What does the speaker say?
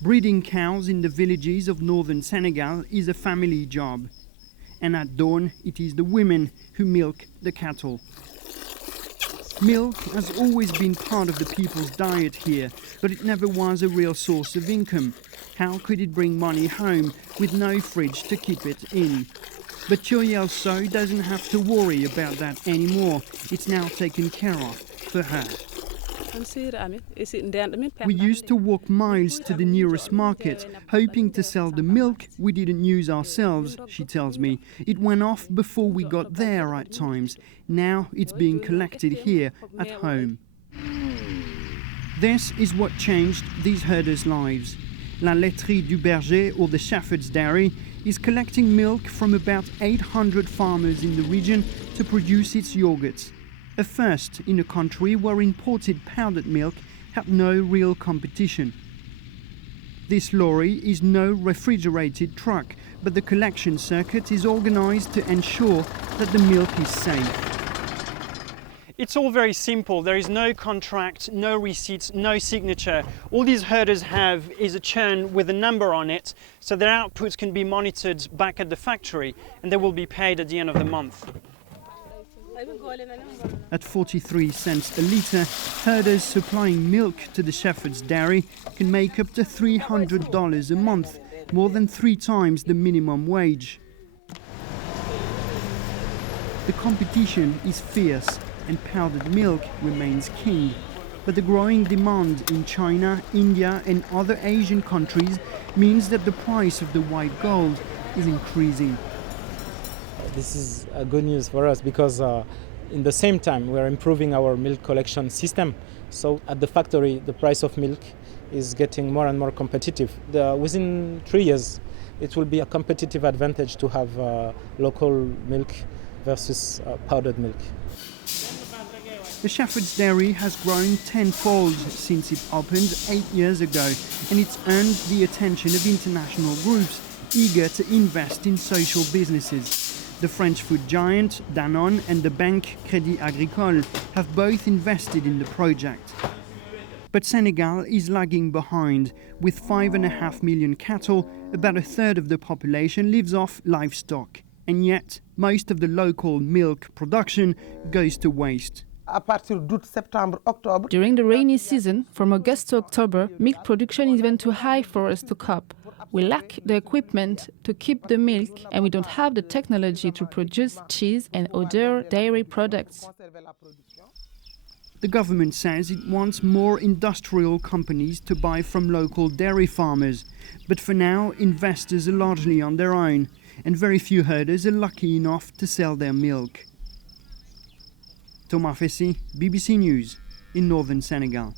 Breeding cows in the villages of northern Senegal is a family job. And at dawn, it is the women who milk the cattle. Milk has always been part of the people's diet here, but it never was a real source of income. How could it bring money home with no fridge to keep it in? But Choyel So doesn't have to worry about that anymore. It's now taken care of for her. We used to walk miles to the nearest market, hoping to sell the milk we didn't use ourselves, she tells me. It went off before we got there at times. Now it's being collected here at home. This is what changed these herders' lives. La Laiterie du Berger, or the Shepherd's Dairy, is collecting milk from about 800 farmers in the region to produce its yogurts. A first in a country where imported powdered milk had no real competition. This lorry is no refrigerated truck, but the collection circuit is organized to ensure that the milk is safe. It's all very simple. There is no contract, no receipts, no signature. All these herders have is a churn with a number on it, so their outputs can be monitored back at the factory, and they will be paid at the end of the month. At 43 cents a litre, herders supplying milk to the Shepherd's Dairy can make up to $300 a month, more than 3 times the minimum wage. The competition is fierce and powdered milk remains king. But the growing demand in China, India and other Asian countries means that the price of the white gold is increasing. This is good news for us because in the same time we are improving our milk collection system. So at the factory the price of milk is getting more and more competitive. Within 3 years it will be a competitive advantage to have local milk versus powdered milk. The Shepherd's Dairy has grown tenfold since it opened 8 years ago, and it's earned the attention of international groups eager to invest in social businesses. The French food giant Danone and the bank Crédit Agricole have both invested in the project. But Senegal is lagging behind. With 5.5 million cattle, about a third of the population lives off livestock. And yet, most of the local milk production goes to waste. During the rainy season, from August to October, milk production is even too high for us to cope. We lack the equipment to keep the milk, and we don't have the technology to produce cheese and other dairy products. The government says it wants more industrial companies to buy from local dairy farmers. But for now, investors are largely on their own, and very few herders are lucky enough to sell their milk. Thomas Fessy, BBC News, in northern Senegal.